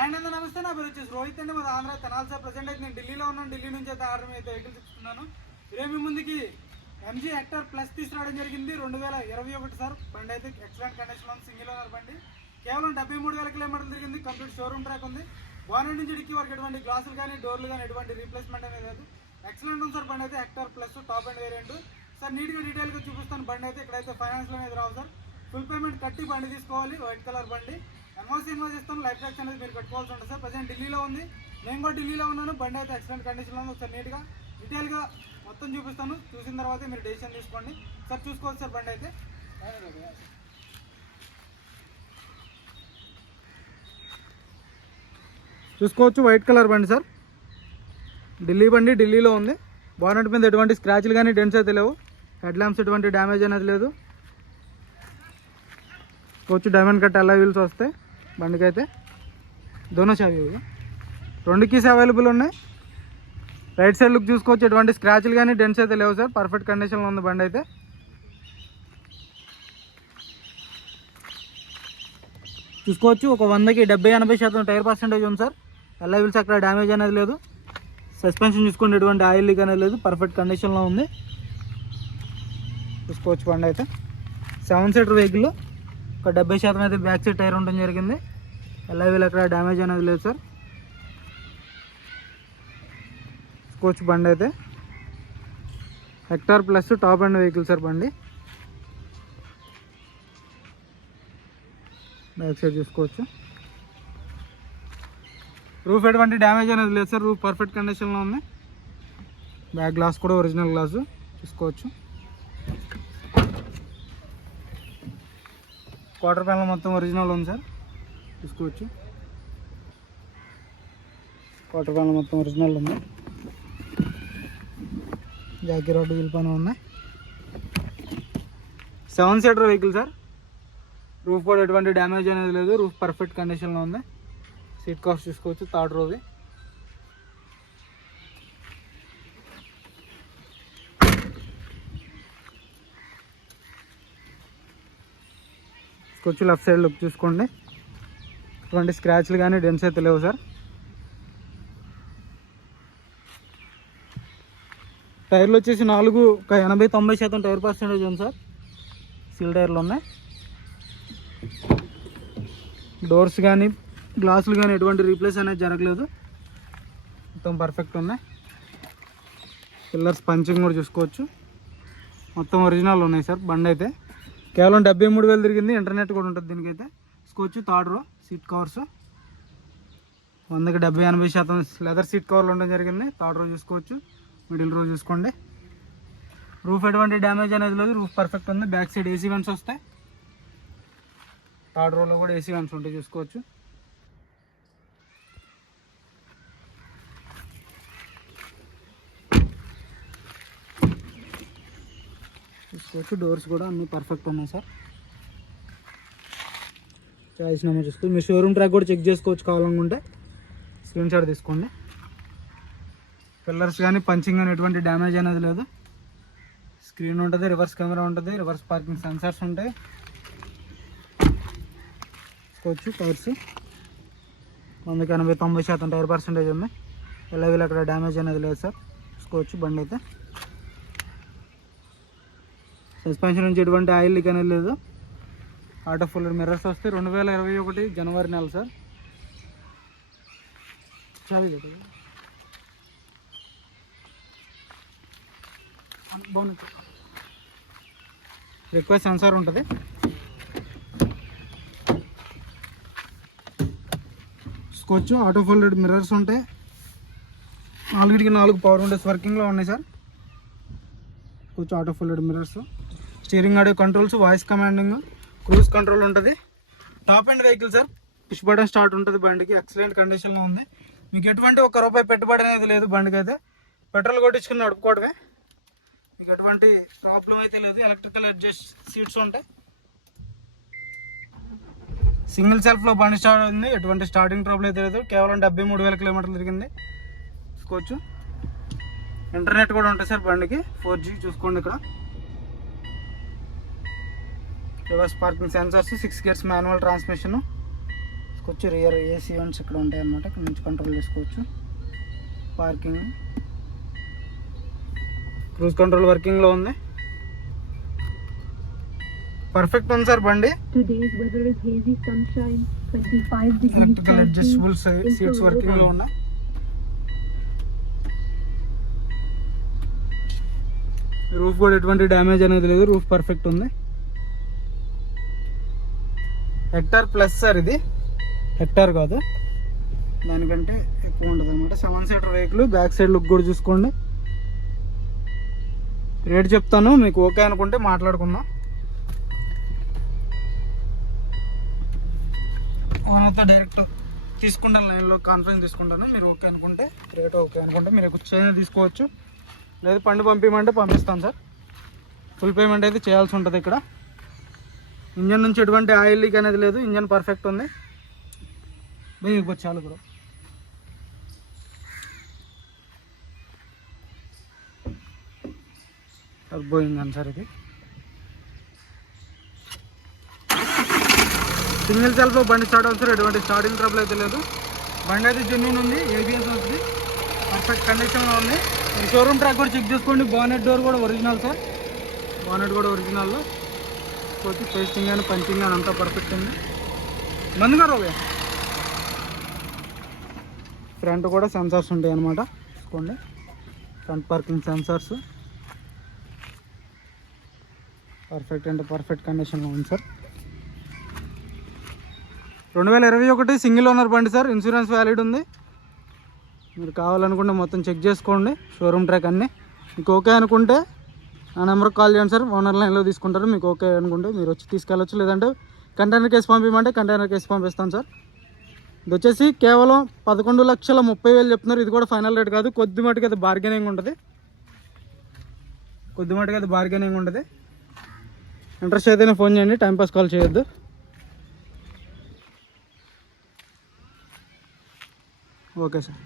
ఆయన నమస్తే, నా పేరు వచ్చేసి రోహిత్ అండి. మాది ఆంధ్ర తెనాలి సార్. ప్రజెంట్ అయితే నేను ఢిల్లీలో ఉన్నాను. ఢిల్లీ నుంచి అయితే ఆర్డర్ అయితే వెహికల్స్ ఇస్తున్నాను. ఇదే మీ ముందుకి MG హెక్టర్ ప్లస్ తీసుకురావడం జరిగింది 2021 సార్. బండి అయితే ఎక్సలెంట్ కండిషన్ ఉంది, సింగిల్ ఓనర్ బండి. కేవలం 73,000 కిలోమీటర్లు తిరిగింది. కంప్లీట్ షోరూమ్ ట్రాక్ ఉంది. బానెట్ నుంచి డిక్కీ వరకు ఎటువంటి గ్లాసులు కానీ డోర్లు కానీ ఎటువంటి రీప్లేస్మెంట్ అనేది లేదు. ఎక్సలెంట్ ఉంది సార్ బండి అయితే. Hectare plus top and variant sir. నీట్గా డీటెయిల్గా చూపిస్తాను బండి అయితే. ఇక్కడైతే ఫైనాన్స్లో అనేది రావు సార్. ఫుల్ పేమెంట్ కట్టి బండి తీసుకోవాలి. వైట్ కలర్ బండి. ఇన్వాయిస్ ఇస్తాను. లైఫ్ ట్యాక్స్ అనేది మీరు కట్టుకోవాల్సి ఉంటుంది సార్. ప్రజెంట్ ఢిల్లీలో ఉంది, నేను కూడా ఢిల్లీలో ఉన్నాను. బండి అయితే ఎక్సలెంట్ కండిషన్లో ఉంది. ఒకసారి నీట్గా డీటెయిల్గా మొత్తం చూపిస్తాను. చూసిన తర్వాత మీరు డెసిషన్ తీసుకోండి సార్. చూసుకోవచ్చు సార్ బండి అయితే. చూసుకోవచ్చు, వైట్ కలర్ బండి సార్. ఢిల్లీ బండి, ఢిల్లీలో ఉంది. బానెట్ మీద ఎటువంటి స్క్రాచ్లు కానీ డెంట్స్ అయితే లేవు. హెడ్ ల్యాంప్స్ ఎటువంటి డ్యామేజ్ అనేది లేదు. చూసుకోవచ్చు, డైమండ్ కట్ అలా వీల్స్ వస్తాయి బండికి అయితే. దోనో చావి రెండు కీస్ అవైలబుల్ ఉన్నాయి. రైట్ సైడ్ లుక్ చూసుకోవచ్చు, ఎటువంటి స్క్రాచ్లు కానీ డెంట్స్ అయితే లేవు సార్. పర్ఫెక్ట్ కండిషన్లో ఉంది బండి అయితే. చూసుకోవచ్చు, ఒక 100కి 70-80% టైర్ పర్సెంటేజ్ ఉంది సార్. అలా వీల్స్ అక్కడ డ్యామేజ్ అనేది లేదు. సస్పెన్షన్ చూసుకోండి, ఎటువంటి ఆయిల్ లీక్ అనేది లేదు. పర్ఫెక్ట్ కండిషన్లో ఉంది. చూసుకోవచ్చు బండి అయితే. 7 సీటర్ వెహికల్. ఒక 70% అయితే బ్యాక్ సైడ్ టైర్ ఉండడం జరిగింది. ఎలా వీళ్ళు అక్కడ డ్యామేజ్ అనేది లేదు సార్. చూసుకోవచ్చు బండి అయితే. Hectare plus top and vehicle sir బండి. బ్యాక్ సైడ్ చూసుకోవచ్చు. రూఫ్ ఎటువంటి డ్యామేజ్ అనేది లేదు సార్. రూఫ్ పర్ఫెక్ట్ కండిషన్లో ఉంది. బ్యాక్ గ్లాస్ కూడా ఒరిజినల్ గ్లాసు చూసుకోవచ్చు. క్వార్టర్ ప్యానల్ మొత్తం ఒరిజినల్ ఉంది సార్. చూసుకోవచ్చు, క్వార్టర్ ప్యానల్ మొత్తం ఒరిజినల్ ఉంది. జాకీ రోడ్డు వీల్ పైన ఉన్నాయి. 7 సీటర్ వెహికల్ సార్. రూఫ్ కూడా ఎటువంటి డ్యామేజ్ అనేది లేదు. రూఫ్ పర్ఫెక్ట్ కండిషన్లో ఉంది. సీట్ కవర్స్ చూసుకోవచ్చు, థర్డ్ రోవి. చూసుకోవచ్చు, లెఫ్ట్ సైడ్ లుక్ చూసుకోండి. ఎటువంటి స్క్రాచ్లు కానీ డెంట్స్ అయితే లేవు సార్. టైర్లు వచ్చేసి 80-90% టైర్ పర్సెంటేజ్ ఉంది సార్. సీల్ టైర్లు ఉన్నాయి. డోర్స్ కానీ గ్లాసులు కానీ ఎటువంటి రీప్లేస్ అనేది జరగలేదు. మొత్తం పర్ఫెక్ట్ ఉన్నాయి. పిల్లర్స్ పంచింగ్ కూడా చూసుకోవచ్చు, మొత్తం ఒరిజినల్ ఉన్నాయి సార్. బండి అయితే కేవలం 73,000 తిరిగింది. ఇంటర్నెట్ కూడా ఉంటుంది దీనికైతే. చూసుకోవచ్చు, థర్డ్ రో సీట్ కవర్స్. 100కి 70-80% లెదర్ సీట్ కవర్లు ఉండడం జరిగింది. థర్డ్ రో చూసుకోవచ్చు, మిడిల్ రో చూసుకోండి. రూఫ్ ఎటువంటి డ్యామేజ్ అనేది లేదు. రూఫ్ పర్ఫెక్ట్ ఉంది. బ్యాక్ సైడ్ ఏసీ వెంట్స్ వస్తాయి. థర్డ్ రోలో కూడా ఏసీ వెంట్స్ ఉంటాయి చూసుకోవచ్చు. చూసుకోవచ్చు, డోర్స్ కూడా అన్నీ పర్ఫెక్ట్ ఉన్నాయి సార్. చాయిస్ నెంబర్ చూసుకోవచ్చు. మీ షోరూమ్ ట్రాక్ కూడా చెక్ చేసుకోవచ్చు కావాలనుకుంటే. స్క్రీన్ షాట్ తీసుకోండి. పిల్లర్స్ కానీ పంచింగ్ కానీ ఎటువంటి డ్యామేజ్ అనేది లేదు. స్క్రీన్ ఉంటుంది, రివర్స్ కెమెరా ఉంటుంది, రివర్స్ పార్కింగ్ సెన్సార్స్ ఉంటాయి. చూసుకోవచ్చు, టైర్స్ 100కి 80-90% టైర్ పర్సెంటేజ్ ఉంది. ఎలా వీళ్ళు అక్కడ డ్యామేజ్ అనేది లేదు సార్. చూసుకోవచ్చు బండి అయితే. సస్పెన్షన్ నుంచి ఎటువంటి ఆయిల్ లీక్ అనేది లేదు. ఆటో ఫుల్ మిర్రర్స్ వస్తే 2021 జనవరి నెల సార్. రిక్వెస్ట్ సెన్సార్ ఉంటుంది. చూసుకోవచ్చు, ఆటో ఫోల్డెడ్ మిర్రర్స్ ఉంటాయి. 4 పవర్ విండోస్ వర్కింగ్లో ఉన్నాయి సార్. చూసుకోవచ్చు, auto folded mirrors. Steering audio controls, voice commanding, cruise control ఉంటుంది. Top and vehicle sir. Push button start ఉంటుంది బండికి. ఎక్సలెంట్ కండిషన్లో ఉంది. మీకు ఎటువంటి ₹1 పెట్టుబడి అనేది లేదు బండికి అయితే. పెట్రోల్ కొట్టించుకుని నడుపుకోవడమే. మీకు ఎటువంటి ప్రాబ్లం అయితే లేదు. ఎలక్ట్రికల్ అడ్జస్ట్ సీట్స్ ఉంటాయి. సింగిల్ సెల్ఫ్లో బండి స్టార్ట్ ఉంది. ఎటువంటి స్టార్టింగ్ ట్రబుల్ అయితే లేదు. కేవలం 73,000 కిలోమీటర్లు తిరిగింది. చూసుకోవచ్చు, ఇంటర్నెట్ కూడా ఉంటుంది సార్ బండికి. 4G చూసుకోండి. ఇక్కడ reverse parking sensors, 6 gears manual transmission. కొంచెం రియర్ ఏసీ యూనిట్స్ ఇక్కడ ఉంటాయి అన్నమాట. ఇక్కడ నుంచి కంట్రోల్ చేసుకోవచ్చు. పార్కింగ్, క్రూజ్ కంట్రోల్ వర్కింగ్లో ఉంది. పర్ఫెక్ట్ ఉంది సార్ బండి. ఎలక్ట్రికల్ అడ్జస్టబుల్ సీట్స్ వర్కింగ్లో ఉన్నాయి. రూఫ్ కూడా ఎటువంటి డ్యామేజ్ అనేది లేదు. రూఫ్ పర్ఫెక్ట్ ఉంది. హెక్టార్ ప్లస్ సార్, ఇది హెక్టార్ కాదు, దానికంటే ఎక్కువ ఉంటుంది అనమాట. 7 seater vehicle. Back side look కూడా చూసుకోండి. రేట్ చెప్తాను, మీకు ఓకే అనుకుంటే మాట్లాడుకుందాం. ఓనర్తో డైరెక్ట్ తీసుకుంటాను, లైన్లో కాన్ఫరెన్స్ తీసుకుంటాను. మీరు ఓకే అనుకుంటే, రేట్ ఓకే అనుకుంటే మీరు చైనా తీసుకోవచ్చు, లేదు పండు పంపించమంటే పంపిస్తాను సార్. ఫుల్ పేమెంట్ అయితే చేయాల్సి ఉంటుంది. ఇక్కడ ఇంజన్ నుంచి ఎటువంటి ఆయిల్ లీక్ అనేది లేదు. ఇంజన్ పర్ఫెక్ట్ ఉంది. మీకు చాలు బ్రో. టర్బో ఇంజన్ సార్ ఇది. సింగిల్ సెల్ఫ్లో బండి స్టార్ట్ అవుతుంది. ఎటువంటి స్టార్టింగ్ ట్రబుల్ అయితే లేదు. బండి అయితే జెన్యూన్ ఉంది. ఏబిఎస్ వస్తుంది, పర్ఫెక్ట్ కండిషన్లో ఉంది. మీరు షోరూమ్ ట్రాక్ కూడా చెక్ చేసుకోండి. బానెట్ డోర్ కూడా ఒరిజినల్ సార్. బానెట్ కూడా ఒరిజినల్లో. పోతే పేస్టింగ్ కానీ పంచింగ్ కానీ అంతా పర్ఫెక్ట్ ఉంది. మందుగా రోగే. ఫ్రంట్ కూడా సెన్సార్స్ ఉంటాయి అన్నమాట. చూసుకోండి, ఫ్రంట్ పార్కింగ్ సెన్సార్స్ పర్ఫెక్ట్ అంటే పర్ఫెక్ట్ కండిషన్లో ఉంది సార్. 2021 సింగిల్ ఓనర్ బండి సార్. ఇన్సూరెన్స్ వ్యాలిడ్ ఉంది. మీరు కావాలనుకుంటే మొత్తం చెక్ చేసుకోండి. షోరూమ్ ట్రాక్ అన్నీ మీకు ఓకే అనుకుంటే నా నెంబర్కి కాల్ చేయండి సార్. ఓనర్ లైన్లో తీసుకుంటారు. మీకు ఓకే అనుకుంటే మీరు వచ్చి తీసుకెళ్ళచ్చు, లేదంటే కంటైనర్ కేసు పంపించమంటే కంటైనర్ కేసు పంపిస్తాను సార్. ఇది వచ్చేసి కేవలం 11,30,000 చెప్తున్నారు. ఇది కూడా ఫైనల్ రేట్ కాదు. కొద్ది మటుకు అది బార్గెనింగ్ ఉంటుంది. ఇంట్రెస్ట్ అయితేనే ఫోన్ చేయండి, టైంపాస్ కాల్ చేయొద్దు. Okay sir.